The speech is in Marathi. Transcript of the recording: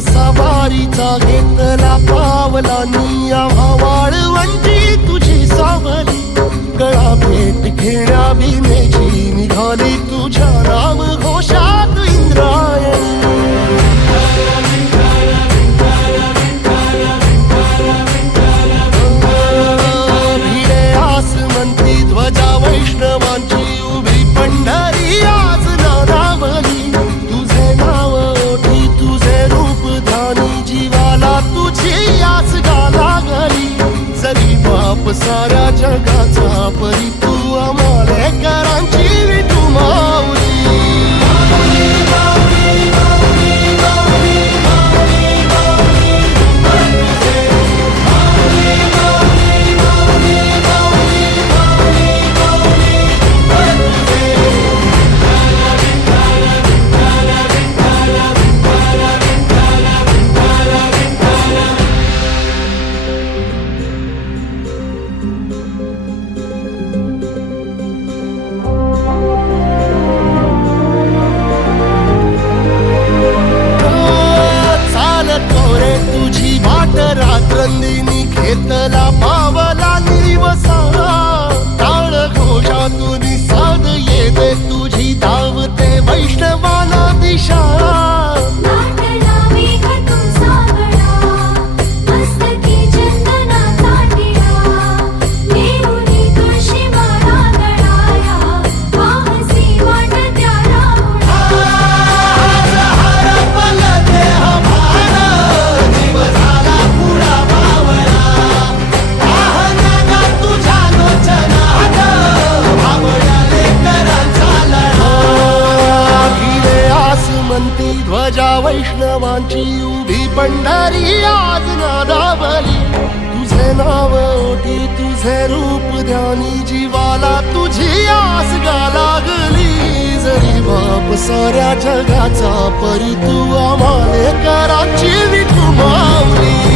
सवारीचा घेतला पावलांनी आम्हा वाळवंटी तुझी सावली गळा भेट घेण्या भीमेची निघाली तुझ्या राम घोषात इंद्रायणी भिडे आसमंती ध्वजा वैष्णवांची उभी पंढरी आज नानावली तुझे नाव ओठी तुझे रूप ध्यानी जीवाला तुझी आस गाला गली जरी बाप साऱ्या जगाचा परी तू आमालेकरांची विठू माऊली रात्रंदिनी घेतला पावला निवसा टाळ घोषातून साध येते तुझी धावते वैष्णवाला दिशा ध्वजा वैष्णवांची उभी पंढरी आज नादावली तुझे नाव ओठी तुझे रूप ध्यानी जीवाला तुझी आस गा लागली जरी बाप साऱ्या जगाचा परी तू आमालेकरांची विठू माऊली